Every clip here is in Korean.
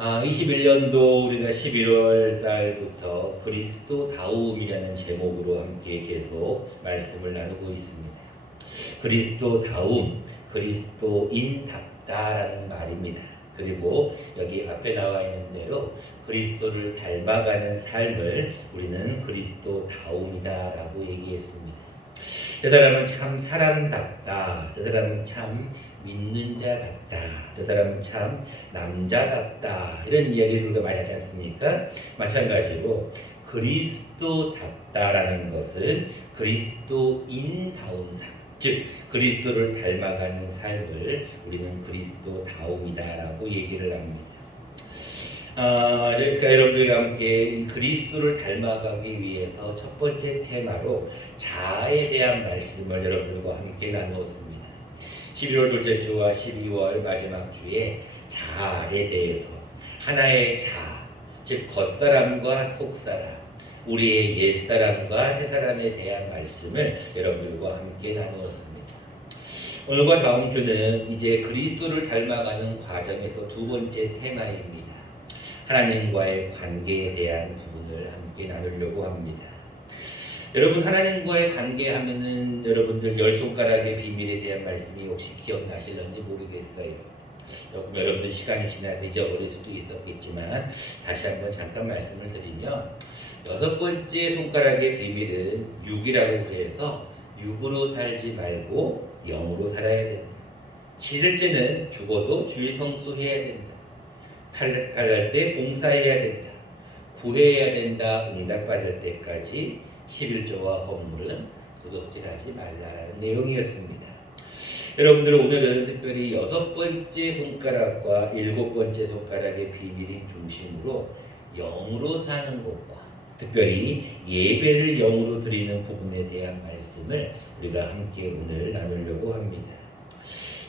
21년도 우리가 11월 달부터 그리스도다움이라는 제목으로 함께 계속 말씀을 나누고 있습니다. 그리스도다움, 그리스도인답다라는 말입니다. 그리고 여기 앞에 나와 있는 대로 그리스도를 닮아가는 삶을 우리는 그리스도다움이다라고 얘기했습니다. 저 사람은 참 사람답다. 저 사람은 참 믿는 자답다. 저 사람은 참 남자답다. 이런 이야기를 우리가 많이 하지 않습니까? 마찬가지로 그리스도답다라는 것은 그리스도인다운 삶, 즉 그리스도를 닮아가는 삶을 우리는 그리스도다움이다라고 얘기를 합니다. 그러니까 여러분들과 함께 그리스도를 닮아가기 위해서 첫 번째 테마로 자아에 대한 말씀을 여러분들과 함께 나누었습니다. 11월 둘째 주와 12월 마지막 주에 자아에 대해서 하나의 자아, 즉 겉사람과 속사람, 우리의 옛사람과 새사람에 대한 말씀을 여러분들과 함께 나누었습니다. 오늘과 다음 주는 이제 그리스도를 닮아가는 과정에서 두 번째 테마입니다. 하나님과의 관계에 대한 부분을 함께 나누려고 합니다. 여러분, 하나님과의 관계하면은 여러분들 열 손가락의 비밀에 대한 말씀이 혹시 기억나실런지 모르겠어요. 조금 여러분들 시간이 지나서 잊어버릴 수도 있었겠지만 다시 한번 잠깐 말씀을 드리면 여섯 번째 손가락의 비밀은 6이라고 해서 6으로 살지 말고 0으로 살아야 된다. 7일째는 죽어도 주일 성수해야 된다. 팔할 때 봉사해야 된다. 구해야 된다. 응답받을 때까지 11조와 헌물은 도둑질하지 말라라는 내용이었습니다. 여러분들 오늘은 특별히 여섯 번째 손가락과 일곱 번째 손가락의 비밀인 중심으로 영으로 사는 것과 특별히 예배를 영으로 드리는 부분에 대한 말씀을 우리가 함께 오늘 나누려고 합니다.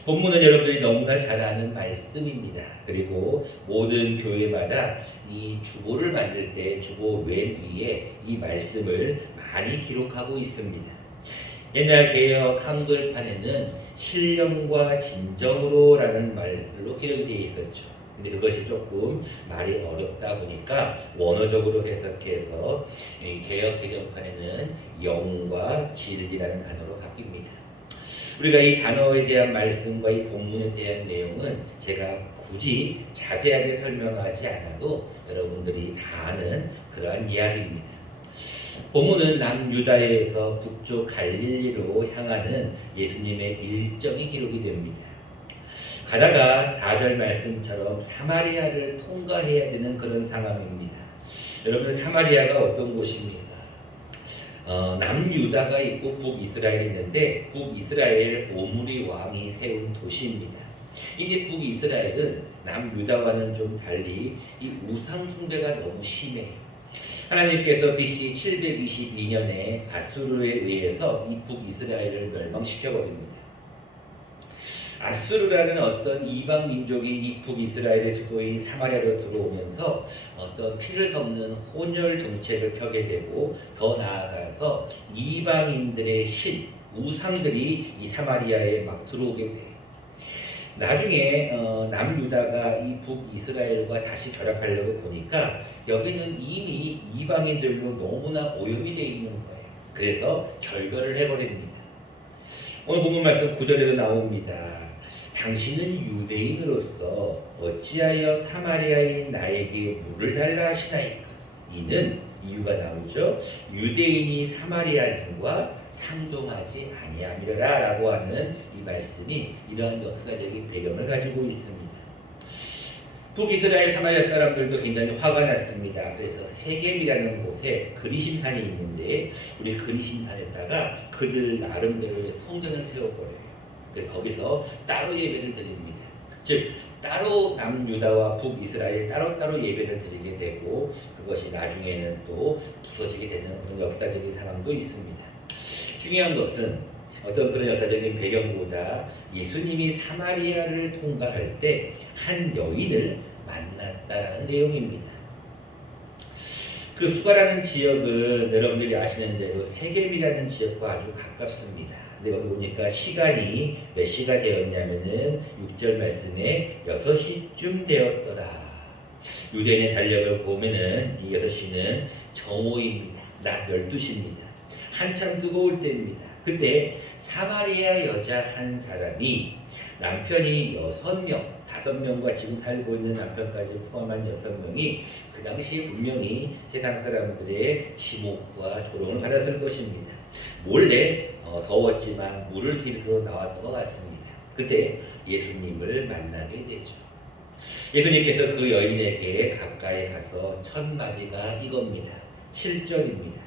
본문은 여러분들이 너무나 잘 아는 말씀입니다. 그리고 모든 교회마다 이 주보를 만들 때 주보 맨 위에 이 말씀을 많이 기록하고 있습니다. 옛날 개역 한글판에는 신령과 진정으로라는 말로 기록이 되어 있었죠. 근데 그것이 조금 말이 어렵다 보니까 원어적으로 해석해서 개역 개정판에는 영과 진리라는 단어로 바뀝니다. 우리가 이 단어에 대한 말씀과 이 본문에 대한 내용은 제가 굳이 자세하게 설명하지 않아도 여러분들이 다 아는 그러한 이야기입니다. 본문은 남유다에서 북쪽 갈릴리로 향하는 예수님의 일정이 기록이 됩니다. 가다가 4절 말씀처럼 사마리아를 통과해야 되는 그런 상황입니다. 여러분, 사마리아가 어떤 곳입니까? 남유다가 있고 북이스라엘이 있는데 북이스라엘 오므리 왕이 세운 도시입니다. 이제 북이스라엘은 남유다와는 좀 달리 이 우상 숭배가 너무 심해요. 하나님께서 BC 722년에 아수르에 의해서 이 북이스라엘을 멸망시켜버립니다. 아수르라는 어떤 이방 민족이 이 북이스라엘의 수도인 사마리아로 들어오면서 어떤 피를 섞는 혼혈 정책을 펴게 되고 더 나아가서 이방인들의 신, 우상들이 이 사마리아에 막 들어오게 돼요. 나중에 남유다가 이 북이스라엘과 다시 결합하려고 보니까 여기는 이미 이방인들로 너무나 오염이 되어 있는 거예요. 그래서 결별을 해버립니다. 오늘 본문 말씀 9절에도 나옵니다. 당신은 유대인으로서 어찌하여 사마리아인 나에게 물을 달라 하시나이까? 이는 이유가 나오죠. 유대인이 사마리아인과 상종하지 아니함이라 라고 하는 이 말씀이 이러한 역사적인 배경을 가지고 있습니다. 북이스라엘 사마리아 사람들도 굉장히 화가 났습니다. 그래서 세겜이라는 곳에 그리심산이 있는데 우리 그리심산에다가 그들 나름대로의 성전을 세워버려요. 그래서 거기서 따로 예배를 드립니다. 즉 따로 남유다와 북이스라엘 따로따로 예배를 드리게 되고 그것이 나중에는 또 부서지게 되는 그런 역사적인 상황도 있습니다. 중요한 것은 어떤 그런 역사적인 배경보다 예수님이 사마리아를 통과할 때 한 여인을 만났다라는 내용입니다. 그 수가라는 지역은 여러분들이 아시는 대로 세겜이라는 지역과 아주 가깝습니다. 근데 여기 보니까 시간이 몇 시가 되었냐면은 6절 말씀에 6시쯤 되었더라. 유대인의 달력을 보면은 이 6시는 정오입니다. 낮 12시입니다. 한참 뜨거울 때입니다. 그때 사마리아 여자 한 사람이 남편이 6명, 5명과 지금 살고 있는 남편까지 포함한 6명이 그 당시에 분명히 세상 사람들의 지목과 조롱을 받았을 것입니다. 몰래 더웠지만 물을 기르러 나왔던 것 같습니다. 그때 예수님을 만나게 되죠. 예수님께서 그 여인에게 가까이 가서 첫 마디가 이겁니다. 7절입니다.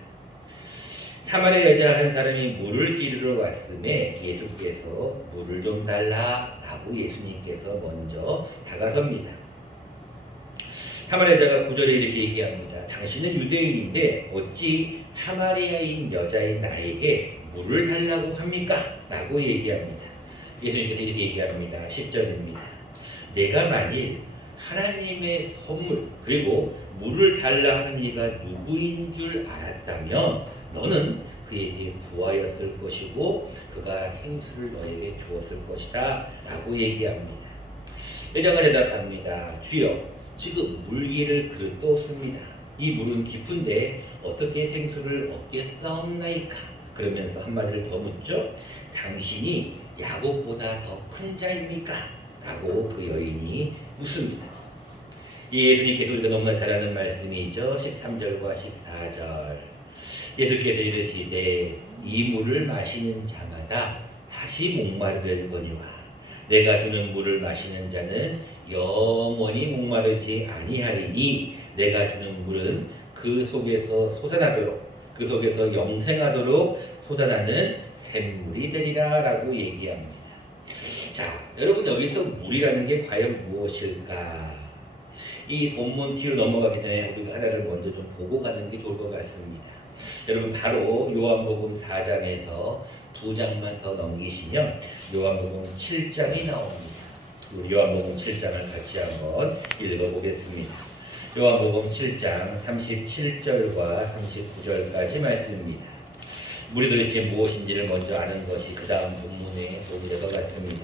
사마리아 여자 한 사람이 물을 기르러 왔음에 예수께서 물을 좀 달라 라고 예수님께서 먼저 다가섭니다. 사마리아 여자가 9절에 이렇게 얘기합니다. 당신은 유대인인데 어찌 사마리아인 여자인 나에게 물을 달라고 합니까? 라고 얘기합니다. 예수님께서 이렇게 얘기합니다. 10절입니다. 내가 만일 하나님의 선물 그리고 물을 달라 하는 이가 누구인 줄 알았다면 너는 그에게 구하였을 것이고 그가 생수를 너에게 주었을 것이다 라고 얘기합니다. 여자가 대답합니다. 주여 지금 물기를 그릇도 없습니다. 이 물은 깊은데 어떻게 생수를 얻겠사옵나이까? 그러면서 한마디를 더 묻죠. 당신이 야곱보다 더 큰 자입니까? 라고 그 여인이 묻습니다. 이 예수님께서 우리가 너무나 잘 아는 말씀이죠. 13절과 14절. 예수께서 이르시되 이 물을 마시는 자마다 다시 목마르려거니와 내가 주는 물을 마시는 자는 영원히 목마르지 아니하리니 내가 주는 물은 그 속에서 솟아나도록 그 속에서 영생하도록 솟아나는 샘물이 되리라 라고 얘기합니다. 자, 여러분 여기서 물이라는 게 과연 무엇일까? 이 본문 뒤로 넘어가기 전에 우리가 하나를 먼저 좀 보고 가는 게 좋을 것 같습니다. 여러분 바로 요한복음 4장에서 2장만 더 넘기시면 요한복음 7장이 나옵니다. 요한복음 7장을 같이 한번 읽어보겠습니다. 요한복음 7장 37절과 39절까지 말씀입니다. 물이 도대체 무엇인지를 먼저 아는 것이 그 다음 본문에 도움이 될 것 같습니다.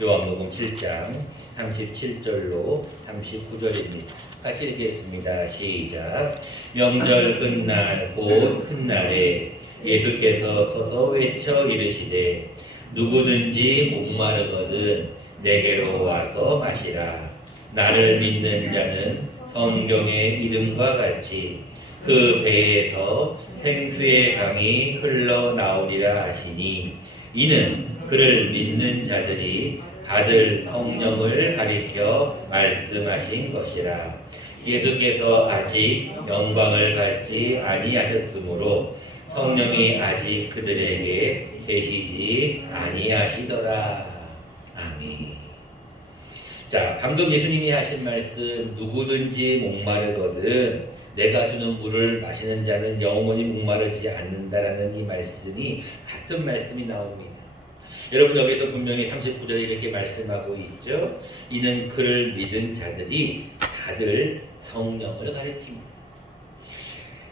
요한복음 7장 37절로 39절입니다. 같이 읽겠습니다. 시작. 명절 끝날 곧 큰 날에 예수께서 서서 외쳐 이르시되 누구든지 목마르거든 내게로 와서 마시라. 나를 믿는 자는 성경의 이름과 같이 그 배에서 생수의 강이 흘러나오리라 하시니 이는 그를 믿는 자들이 받을 성령을 가리켜 말씀하신 것이라. 예수께서 아직 영광을 받지 아니하셨으므로 성령이 아직 그들에게 계시지 아니하시더라. 아멘. 자, 방금 예수님이 하신 말씀 누구든지 목마르거든 내가 주는 물을 마시는 자는 영원히 목마르지 않는다라는 이 말씀이 같은 말씀이 나옵니다. 여러분 여기서 분명히 39절에 이렇게 말씀하고 있죠. 이는 그를 믿은 자들이 다들 성령을 가리킵니다.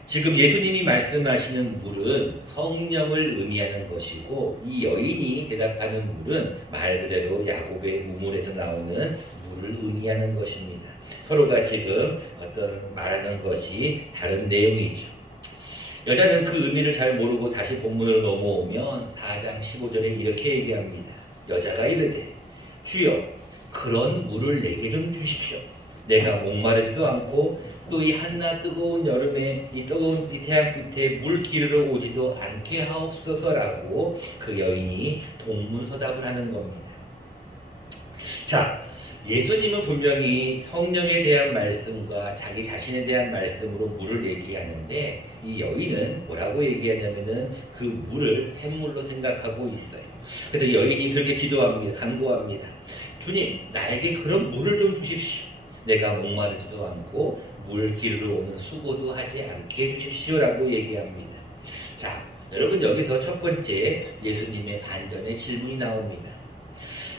지금 예수님이 말씀하시는 물은 성령을 의미하는 것이고 이 여인이 대답하는 물은 말 그대로 야곱의 우물에서 나오는 물을 의미하는 것입니다. 서로가 지금 어떤 말하는 것이 다른 내용이죠. 여자는 그 의미를 잘 모르고 다시 본문으로 넘어오면 4장 15절에 이렇게 얘기합니다. 여자가 이르되 주여 그런 물을 내게 좀 주십시오. 내가 목마르지도 않고 또 이 한낮 뜨거운 여름에 이 뜨거운 이 태양 밑에 물 기르러 오지도 않게 하옵소서라고 그 여인이 동문서답을 하는 겁니다. 자, 예수님은 분명히 성령에 대한 말씀과 자기 자신에 대한 말씀으로 물을 얘기하는데 이 여인은 뭐라고 얘기하냐면은 그 물을 샘물로 생각하고 있어요. 그래서 여인이 그렇게 기도합니다. 간구합니다. 주님, 나에게 그런 물을 좀 주십시오. 내가 목마르지도 않고 물 기르러 오는 수고도 하지 않게 해주십시오라고 얘기합니다. 자, 여러분 여기서 첫 번째 예수님의 반전의 질문이 나옵니다.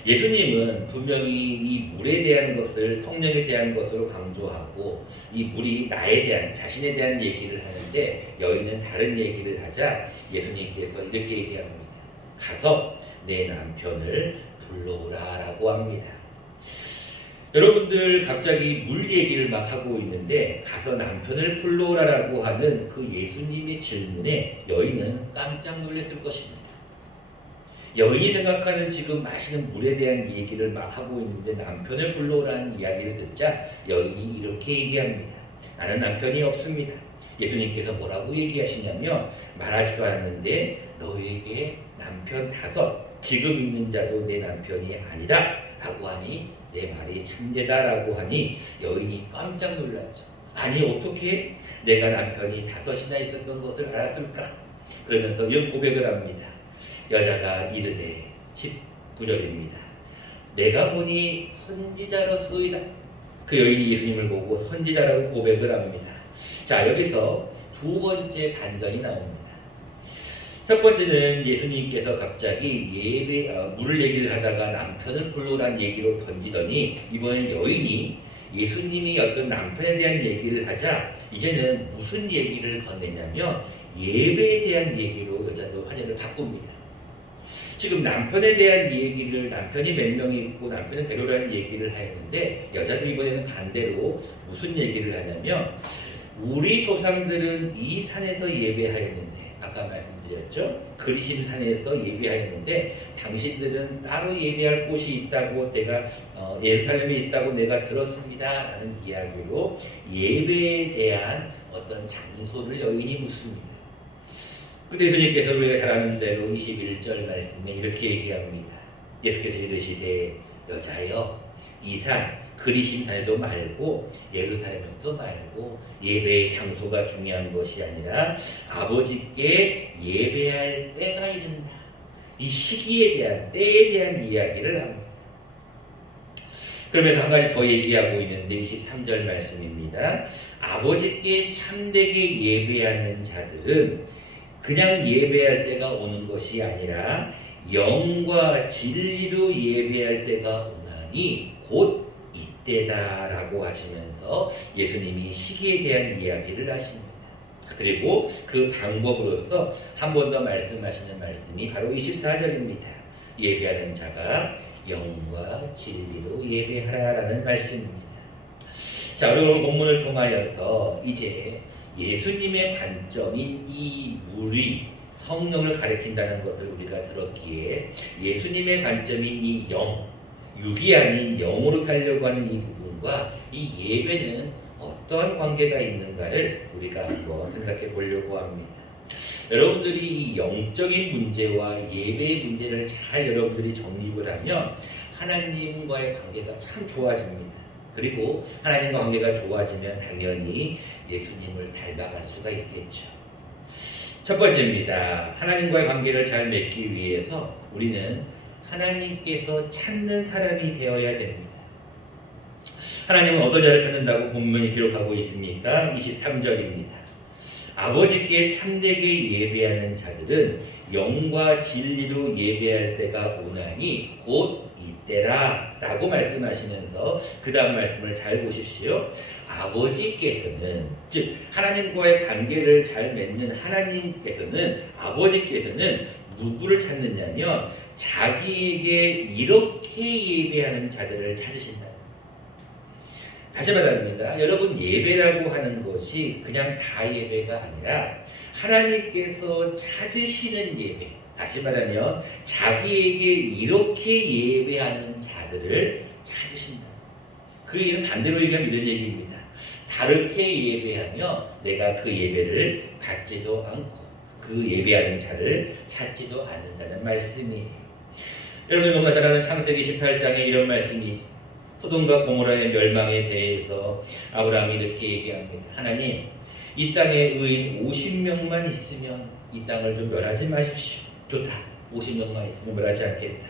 예수님은 분명히 이 물에 대한 것을 성령에 대한 것으로 강조하고 이 물이 나에 대한 자신에 대한 얘기를 하는데 여인은 다른 얘기를 하자 예수님께서 이렇게 얘기합니다. 가서 내 남편을 불러오라 라고 합니다. 여러분들 갑자기 물 얘기를 막 하고 있는데 가서 남편을 불러오라라고 하는 그 예수님의 질문에 여인은 깜짝 놀랐을 것입니다. 여인이 생각하는 지금 마시는 물에 대한 얘기를 막 하고 있는데 남편을 불러오라는 이야기를 듣자 여인이 이렇게 얘기합니다. 나는 남편이 없습니다. 예수님께서 뭐라고 얘기하시냐면 말하지도 않았는데 너에게 남편 5, 지금 있는 자도 내 남편이 아니다 라고 하니 내 말이 참되다라고 하니 여인이 깜짝 놀랐죠. 아니 어떻게 내가 남편이 5이나 있었던 것을 알았을까? 그러면서 이런 고백을 합니다. 여자가 이르되 19절입니다. 내가 보니 선지자로소이다. 그 여인이 예수님을 보고 선지자라고 고백을 합니다. 자, 여기서 두 번째 반전이 나옵니다. 첫 번째는 예수님께서 갑자기 물을 얘기를 하다가 남편을 불러오라는 얘기로 던지더니 이번엔 여인이 예수님이 어떤 남편에 대한 얘기를 하자 이제는 무슨 얘기를 건네냐면 예배에 대한 얘기로 여자도 화제를 바꿉니다. 지금 남편에 대한 얘기를 남편이 몇 명이 있고 남편은 데려오라는 얘기를 하였는데 여자도 이번에는 반대로 무슨 얘기를 하냐면 우리 조상들은 이 산에서 예배하였는데 아까 말씀드렸죠. 그리심 산에서 예배하였는데 당신들은 따로 예배할 곳이 있다고 내가 예루살렘에 있다고 내가 들었습니다 라는 이야기로 예배에 대한 어떤 장소를 여인이 묻습니다. 근데 예수님께서 우리가 잘 아는 대로 21절 말씀에 이렇게 얘기합니다. 예수께서 이르시되 여자여 이 산 그리심 산에도 말고 예루살렘에서도 말고 예배의 장소가 중요한 것이 아니라 아버지께 예배할 때가 이른다. 이 시기에 대한 때에 대한 이야기를 합니다. 그러면서 한 가지 더 얘기하고 있는데 23절 말씀입니다. 아버지께 참되게 예배하는 자들은 그냥 예배할 때가 오는 것이 아니라 영과 진리로 예배할 때가 오나니 곧 이때다라고 하시면서 예수님이 시기에 대한 이야기를 하십니다. 그리고 그 방법으로서 한 번 더 말씀하시는 말씀이 바로 24절입니다. 예배하는 자가 영과 진리로 예배하라라는 말씀입니다. 자, 우리 오늘 본문을 통하여서 이제 예수님의 관점인 이 물이 성령을 가리킨다는 것을 우리가 들었기에 예수님의 관점인 이 영, 육이 아닌 영으로 살려고 하는 이 부분과 이 예배는 어떠한 관계가 있는가를 우리가 한번 생각해 보려고 합니다. 여러분들이 이 영적인 문제와 예배의 문제를 잘 여러분들이 정립을 하면 하나님과의 관계가 참 좋아집니다. 그리고 하나님과 관계가 좋아지면 당연히 예수님을 닮아갈 수가 있겠죠. 첫 번째입니다. 하나님과의 관계를 잘 맺기 위해서 우리는 하나님께서 찾는 사람이 되어야 됩니다. 하나님은 어떤 자를 찾는다고 본문이 기록하고 있습니까? 23절입니다. 아버지께 참되게 예배하는 자들은 영과 진리로 예배할 때가 오나니 곧 이때라 라고 말씀하시면서 그 다음 말씀을 잘 보십시오. 아버지께서는 즉 하나님과의 관계를 잘 맺는 하나님께서는 아버지께서는 누구를 찾느냐면 자기에게 이렇게 예배하는 자들을 찾으신다. 다시 말합니다. 여러분 예배라고 하는 것이 그냥 다 예배가 아니라 하나님께서 찾으시는 예배. 다시 말하면 자기에게 이렇게 예배하는 자들을 찾으신다. 그 얘기는 반대로 얘기하면 이런 얘기입니다. 다르게 예배하며 내가 그 예배를 받지도 않고 그 예배하는 자를 찾지도 않는다는 말씀이에요. 여러분이 너무나 잘 아는 창세기 18장에 이런 말씀이 있습니다. 소돔과 고모라의 멸망에 대해서 아브라함이 이렇게 얘기합니다. 하나님, 이 땅에 의인 50명만 있으면 이 땅을 좀 멸하지 마십시오. 좋다. 50명만 있으면 멸하지 않겠다.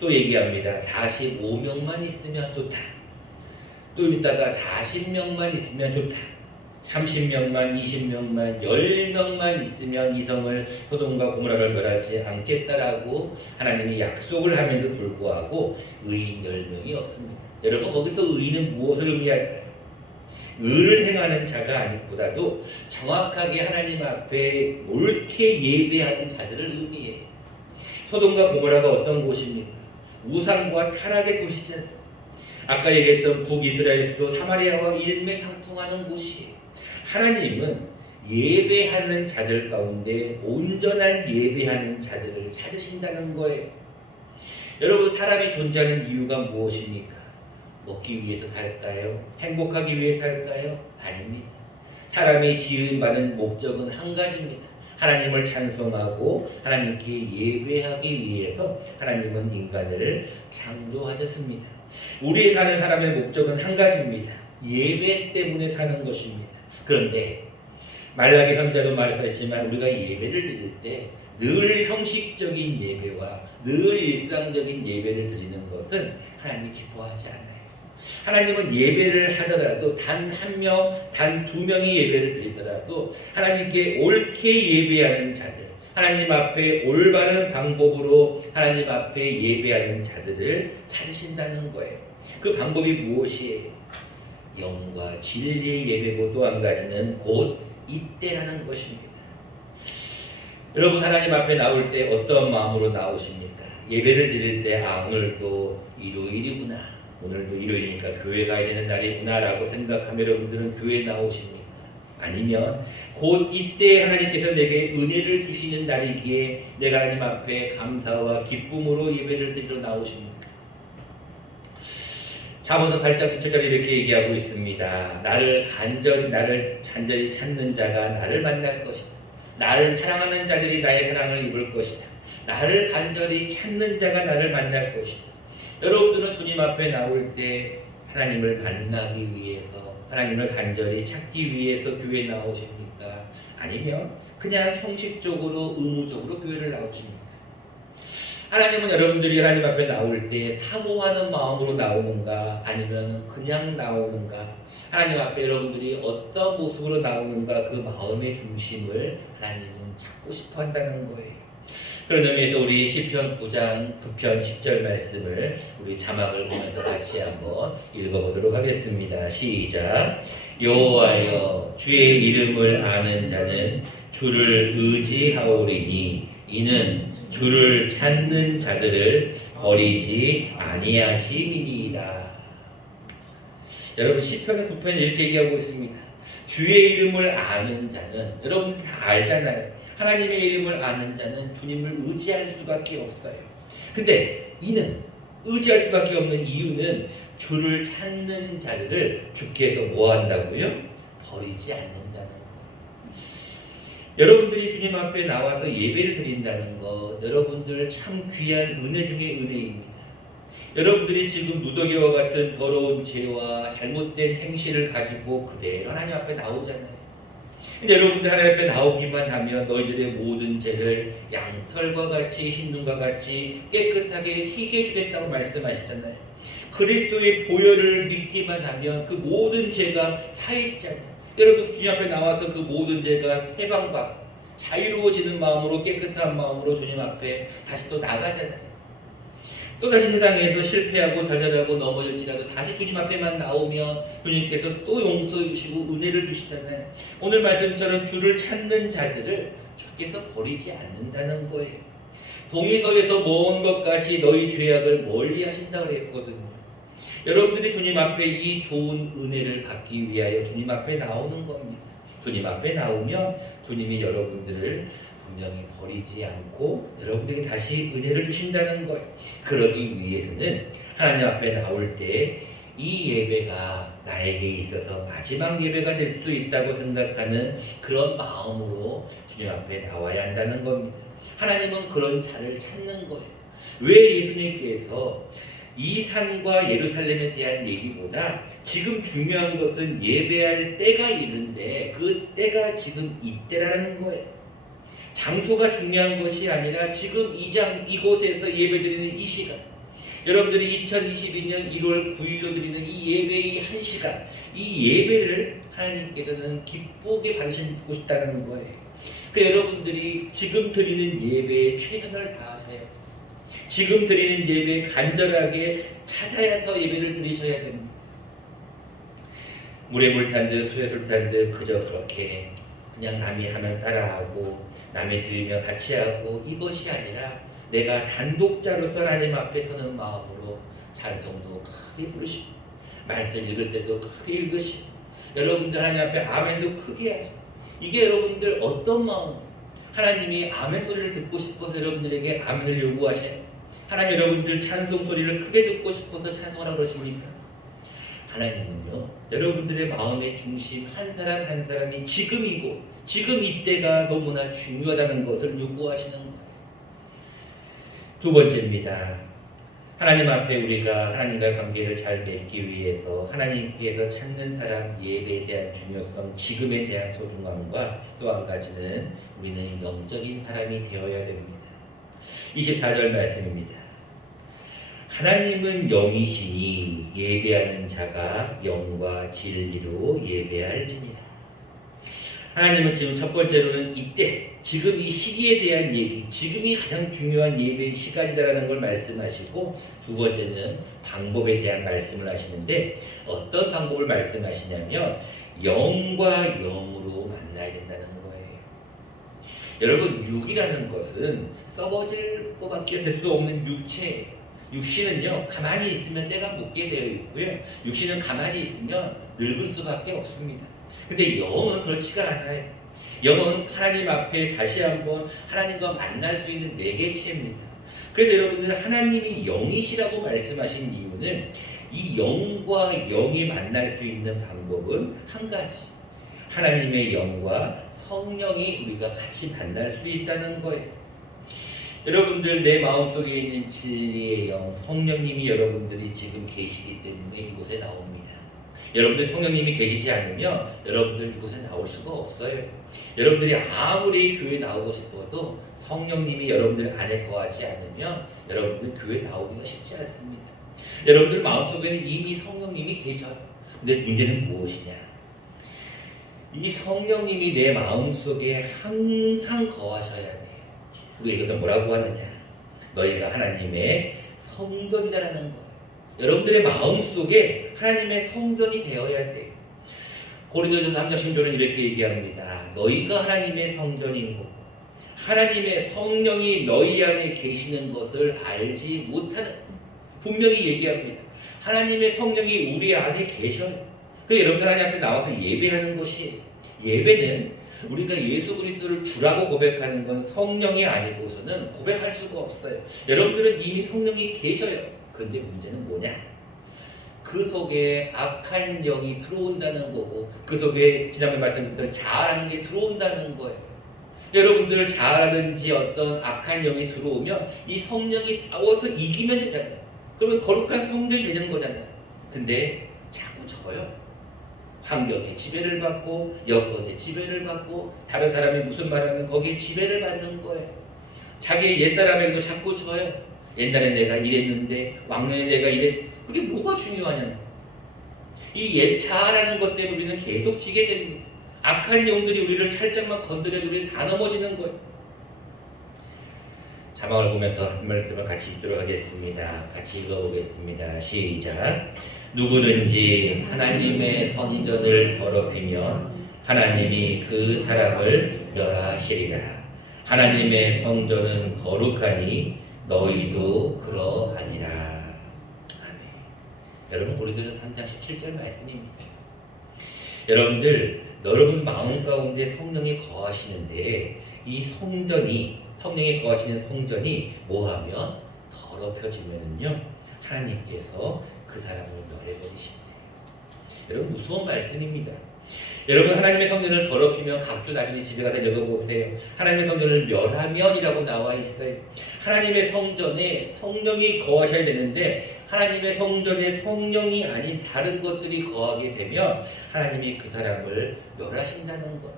또 얘기합니다. 45명만 있으면 좋다. 또 이따가 40명만 있으면 좋다. 30명만, 20명만, 10명만 있으면 이 성을 소돔과 고모라를 멸하지 않겠다라고 하나님이 약속을 함에도 불구하고 의인 10명이 없습니다. 여러분 거기서 의인은 무엇을 의미할까요? 의를 행하는 자가 아니보다도 정확하게 하나님 앞에 옳게 예배하는 자들을 의미해요. 소돔과 고모라가 어떤 곳입니까? 우상과 타락의 도시지 않습니까? 아까 얘기했던 북이스라엘 수도 사마리아와 일맥상통하는 곳이에요. 하나님은 예배하는 자들 가운데 온전한 예배하는 자들을 찾으신다는 거예요. 여러분, 사람이 존재하는 이유가 무엇입니까? 먹기 위해서 살까요? 행복하기 위해 살까요? 아닙니다. 사람이 지음받은 목적은 한 가지입니다. 하나님을 찬송하고 하나님께 예배하기 위해서 하나님은 인간을 창조하셨습니다. 우리 사는 사람의 목적은 한 가지입니다. 예배 때문에 사는 것입니다. 그런데 말라기 3장도 말했지만 우리가 예배를 드릴 때 늘 형식적인 예배와 늘 일상적인 예배를 드리는 것은 하나님이 기뻐하지 않아요. 하나님은 예배를 하더라도 단 한 명, 단 두 명이 예배를 드리더라도 하나님께 옳게 예배하는 자들, 하나님 앞에 올바른 방법으로 하나님 앞에 예배하는 자들을 찾으신다는 거예요. 그 방법이 무엇이에요? 영과 진리의 예배고 또 한 가지는 곧 이때라는 것입니다. 여러분, 하나님 앞에 나올 때 어떤 마음으로 나오십니까? 예배를 드릴 때 오늘도 일요일이구나, 오늘도 일요일이니까 교회 가야 되는 날이구나 라고 생각하면 여러분들은 교회에 나오십니까? 아니면 곧 이때 하나님께서 내게 은혜를 주시는 날이기에 내가 하나님 앞에 감사와 기쁨으로 예배를 드리러 나오십니까? 잠언서 8장 17절에 이렇게 얘기하고 있습니다. 나를 간절히 찾는 자가 나를 만날 것이다. 나를 사랑하는 자들이 나의 사랑을 입을 것이다. 나를 간절히 찾는 자가 나를 만날 것이다. 여러분들은 주님 앞에 나올 때 하나님을 만나기 위해서, 하나님을 간절히 찾기 위해서 교회에 나오십니까? 아니면 그냥 형식적으로 의무적으로 교회를 나오십니까? 하나님은 여러분들이 하나님 앞에 나올 때 사모하는 마음으로 나오는가, 아니면 그냥 나오는가, 하나님 앞에 여러분들이 어떤 모습으로 나오는가, 그 마음의 중심을 하나님은 찾고 싶어 한다는 거예요. 그런 의미에서 우리 시편 9장 9편 10절 말씀을 우리 자막을 보면서 같이 한번 읽어보도록 하겠습니다. 시작. 여호와여, 주의 이름을 아는 자는 주를 의지하오리니 이는 주를 찾는 자들을 버리지 아니하심이니이다. 여러분, 시편의 9편에 이렇게 얘기하고 있습니다. 주의 이름을 아는 자는, 여러분 다 알잖아요. 하나님의 이름을 아는 자는 주님을 의지할 수밖에 없어요. 근데 이는, 의지할 수밖에 없는 이유는 주를 찾는 자들을 주께서 뭐 한다고요? 버리지 않는다는 거예요. 여러분들이 주님 앞에 나와서 예배를 드린다는 것, 여러분들 참 귀한 은혜 중의 은혜입니다. 여러분들이 지금 누더기와 같은 더러운 죄와 잘못된 행실을 가지고 그대로 하나님 앞에 나오잖아요. 근데 여러분들 하나님 앞에 나오기만 하면 너희들의 모든 죄를 양털과 같이 흰눈과 같이 깨끗하게 희게 해주겠다고 말씀하셨잖아요. 그리스도의 보혈을 믿기만 하면 그 모든 죄가 사해지잖아요. 여러분, 주님 앞에 나와서 그 모든 죄가 해방받고 자유로워지는 마음으로, 깨끗한 마음으로 주님 앞에 다시 또 나가잖아요. 또다시 세상에서 실패하고 좌절하고 넘어질지라도 다시 주님 앞에만 나오면 주님께서 또 용서해 주시고 은혜를 주시잖아요. 오늘 말씀처럼 주를 찾는 자들을 주께서 버리지 않는다는 거예요. 동이서에서 모은 것 같이 너희 죄악을 멀리 하신다고 했거든요. 여러분들이 주님 앞에 이 좋은 은혜를 받기 위하여 주님 앞에 나오는 겁니다. 주님 앞에 나오면 주님이 여러분들을 분명히 버리지 않고 여러분들에게 다시 은혜를 주신다는 것. 그러기 위해서는 하나님 앞에 나올 때 이 예배가 나에게 있어서 마지막 예배가 될 수 있다고 생각하는 그런 마음으로 주님 앞에 나와야 한다는 겁니다. 하나님은 그런 자를 찾는 거예요. 왜 예수님께서 이 산과 예루살렘에 대한 얘기보다 지금 중요한 것은 예배할 때가 이른데 그 때가 지금 이때라는 거예요. 장소가 중요한 것이 아니라 지금 이곳에서 예배드리는 이 시간, 여러분들이 2022년 1월 9일로 드리는 이 예배의 한 시간, 이 예배를 하나님께서는 기쁘게 받으시고 싶다는 거예요. 그 여러분들이 지금 드리는 예배에 최선을 다하세요. 지금 드리는 예배에 간절하게 찾아서 예배를 드리셔야 됩니다. 물에 물 탄 듯 수에 술 탄 듯 그저 그렇게 그냥 남이 하면 따라하고 남이 드리면 같이 하고, 이것이 아니라 내가 단독자로서 하나님 앞에 서는 마음으로 찬송도 크게 부르시고 말씀 읽을 때도 크게 읽으시고 여러분들 하나님 앞에 아멘도 크게 하시고 이게 여러분들 어떤 마음? 하나님이 아멘 소리를 듣고 싶어서 여러분들에게 아멘을 요구하셔요? 하나님 여러분들 찬송 소리를 크게 듣고 싶어서 찬송하라고 그러십니까? 하나님은요 여러분들의 마음의 중심 한 사람 한 사람이 지금이고 지금 이때가 너무나 중요하다는 것을 요구하시는 거예요. 두 번째입니다. 하나님 앞에 우리가 하나님과의 관계를 잘 맺기 위해서 하나님께서 찾는 사람 예배에 대한 중요성, 지금에 대한 소중함과 또 한 가지는 우리는 영적인 사람이 되어야 됩니다. 24절 말씀입니다. 하나님은 영이시니 예배하는 자가 영과 진리로 예배할지니라. 하나님은 지금 첫 번째로는 이때, 지금 이 시기에 대한 얘기, 지금이 가장 중요한 예배의 시간이다라는 걸 말씀하시고 두 번째는 방법에 대한 말씀을 하시는데 어떤 방법을 말씀하시냐면 영과 영으로 만나야 된다는 거예요. 여러분 육이라는 것은 썩어질 것밖에 될 수 없는 육체예요. 육신은요 가만히 있으면 때가 묻게 되어 있고요. 육신은 가만히 있으면 늙을 수밖에 없습니다. 근데 영은 그렇지가 않아요. 영은 하나님 앞에 다시 한번 하나님과 만날 수 있는 매개체입니다. 그래서 여러분들 하나님이 영이시라고 말씀하신 이유는 이 영과 영이 만날 수 있는 방법은 한 가지. 하나님의 영과 성령이 우리가 같이 만날 수 있다는 거예요. 여러분들 내 마음속에 있는 진리의 영, 성령님이 여러분들이 지금 계시기 때문에 이곳에 나옵니다. 여러분들 성령님이 계시지 않으면 여러분들 이곳에 나올 수가 없어요. 여러분들이 아무리 교회 나오고 싶어도 성령님이 여러분들 안에 거하지 않으면 여러분들 교회 나오기가 쉽지 않습니다. 여러분들 마음속에는 이미 성령님이 계셔요. 근데 문제는 무엇이냐? 이 성령님이 내 마음속에 항상 거하셔야 돼요. 우리가 이것을 뭐라고 하느냐? 너희가 하나님의 성전이다라는 거예요. 여러분들의 마음속에 하나님의 성전이 되어야 돼요. 고린도전서 3장 10절은 이렇게 얘기합니다. 너희가 하나님의 성전인 거고 하나님의 성령이 너희 안에 계시는 것을 알지 못하는, 분명히 얘기합니다. 하나님의 성령이 우리 안에 계셔요. 그래서 여러분들 하나님 앞에 나와서 예배하는 것이, 예배는 우리가 예수 그리스도를 주라고 고백하는 건 성령이 아니고서는 고백할 수가 없어요. 여러분들은 이미 성령이 계셔요. 그런데 문제는 뭐냐? 그 속에 악한 영이 들어온다는 거고 그 속에 지난번에 말씀드렸던 자아라는 게 들어온다는 거예요. 여러분들 자아라든지 어떤 악한 영이 들어오면 이 성령이 싸워서 이기면 되잖아요. 그러면 거룩한 성전이 되는 거잖아요. 근데 자꾸 져요. 환경의 지배를 받고 여건의 지배를 받고 다른 사람이 무슨 말하면 거기에 지배를 받는 거예요. 자기의 옛사람에게도 자꾸 져요. 옛날에 내가 이랬는데 왕년에 내가 이랬, 그게 뭐가 중요하냐는 거예요. 이 옛 자아라는 것 때문에 우리는 계속 지게 됩니다. 악한 영들이 우리를 살짝만 건드려도 우리는 다 넘어지는 거예요. 자막을 보면서 한 말씀을 같이 읽도록 하겠습니다. 같이 읽어보겠습니다. 시작. 누구든지 하나님의 성전을 더럽히면 하나님이 그 사람을 멸하시리라. 하나님의 성전은 거룩하니 너희도 그러하니라. 아멘. 여러분 고린도전서 3장 17절 말씀입니다. 여러분들 여러분 마음 가운데 성령이 거하시는데 이 성전이, 성령이 거하시는 성전이 뭐하면 더럽혀지면은요 하나님께서 그 사람을 멸해버리신대요. 여러분 무서운 말씀입니다. 여러분 하나님의 성전을 더럽히면 각주 나중에 집에 가서 읽어보세요. 하나님의 성전을 멸하면이라고 나와 있어요. 하나님의 성전에 성령이 거하셔야 되는데 하나님의 성전에 성령이 아닌 다른 것들이 거하게 되면 하나님이 그 사람을 멸하신다는 것.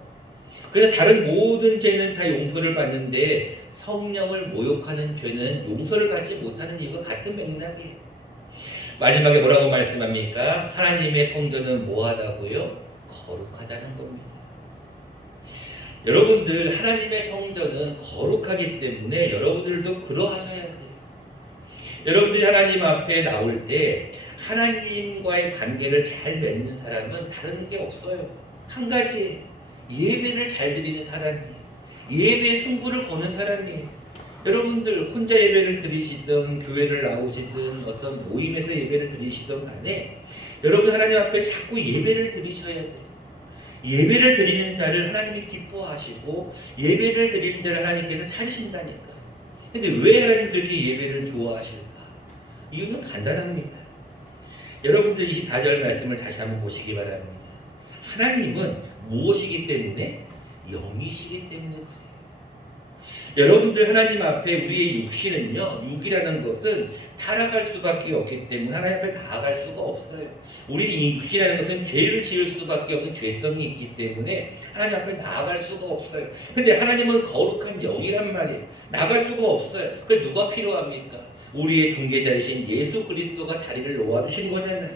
그래서 다른 모든 죄는 다 용서를 받는데 성령을 모욕하는 죄는 용서를 받지 못하는 이유가 같은 맥락이에요. 마지막에 뭐라고 말씀합니까? 하나님의 성전은 뭐하다고요? 거룩하다는 겁니다. 여러분들 하나님의 성전은 거룩하기 때문에 여러분들도 그러하셔야 돼요. 여러분들이 하나님 앞에 나올 때 하나님과의 관계를 잘 맺는 사람은 다른 게 없어요. 한 가지, 예배를 잘 드리는 사람이에요. 예배의 승부를 거는 사람이에요. 여러분들 혼자 예배를 드리시든 교회를 나오시든 어떤 모임에서 예배를 드리시든 간에 여러분 하나님 앞에 자꾸 예배를 드리셔야 돼요. 예배를 드리는 자를 하나님이 기뻐하시고 예배를 드리는 자를 하나님께서 찾으신다니까. 근데 왜 하나님 그렇게 예배를 좋아하실까? 이유는 간단합니다. 여러분들 24절 말씀을 다시 한번 보시기 바랍니다. 하나님은 무엇이기 때문에? 영이시기 때문에 그래요. 여러분들 하나님 앞에 우리의 육신은요, 육이라는 것은 타락할 수밖에 없기 때문에 하나님 앞에 나아갈 수가 없어요. 우리는 이 육이라는 것은 죄를 지을 수밖에 없는 죄성이 있기 때문에 하나님 앞에 나아갈 수가 없어요. 근데 하나님은 거룩한 영이란 말이에요. 나갈 수가 없어요. 그래 누가 필요합니까? 우리의 중개자이신 예수 그리스도가 다리를 놓아주신 거잖아요.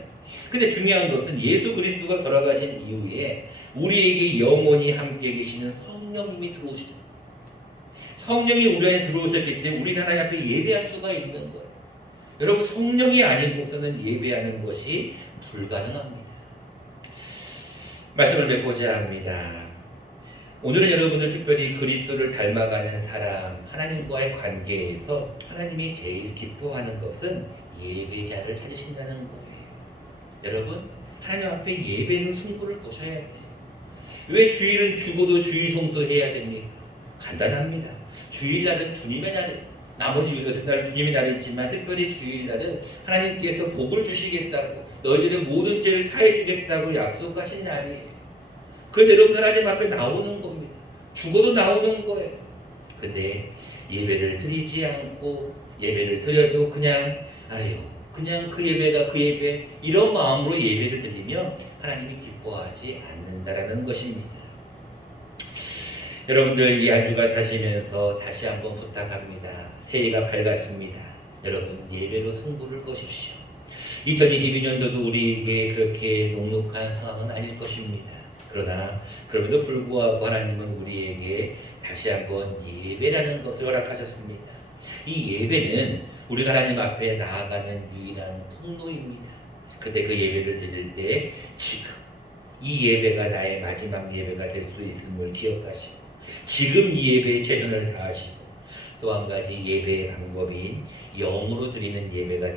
근데 중요한 것은 예수 그리스도가 돌아가신 이후에 우리에게 영원히 함께 계시는 성령님이 들어오시죠. 성령이 우리 안에 들어오셨기 때문에 우리는 하나님 앞에 예배할 수가 있는 거예요. 여러분 성령이 아닌 곳에는 예배하는 것이 불가능합니다. 말씀을 맺고자 합니다. 오늘은 여러분들 특별히 그리스도를 닮아가는 사람, 하나님과의 관계에서 하나님이 제일 기뻐하는 것은 예배자를 찾으신다는 거예요. 여러분 하나님 앞에 예배는 승부를 거셔야 돼요. 왜 주일은 죽어도 주일 성수해야 됩니까? 간단합니다. 주일날은 주님의 날이에요. 나머지 6날은 주님의 날이지만 특별히 주일날은 하나님께서 복을 주시겠다고 너희들의 모든 죄를 사해 주겠다고 약속하신 날이에요. 그래서 여러분 하나님 앞에 나오는 겁니다. 죽어도 나오는 거예요. 근데 예배를 드리지 않고 예배를 드려도 그냥 그냥 그 예배가 그 예배 이런 마음으로 예배를 드리면 하나님이 기뻐하지 않는다라는 것입니다. 여러분들 이 한 주간 하시면서 다시 한번 부탁합니다. 새해가 밝았습니다. 여러분 예배로 승부를 거십시오. 2022년도도 우리에게 그렇게 녹록한 상황은 아닐 것입니다. 그러나 그럼에도 불구하고 하나님은 우리에게 다시 한번 예배라는 것을 허락하셨습니다. 이 예배는 우리가 하나님 앞에 나아가는 유일한 통로입니다. 그때 그 예배를 드릴 때 지금 이 예배가 나의 마지막 예배가 될 수 있음을 기억하시고 지금 이 예배에 최선을 다하시고 또 한 가지 예배의 방법인 영으로 드리는 예배가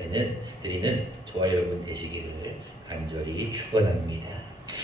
드리는 저와 여러분 되시기를 간절히 축원합니다.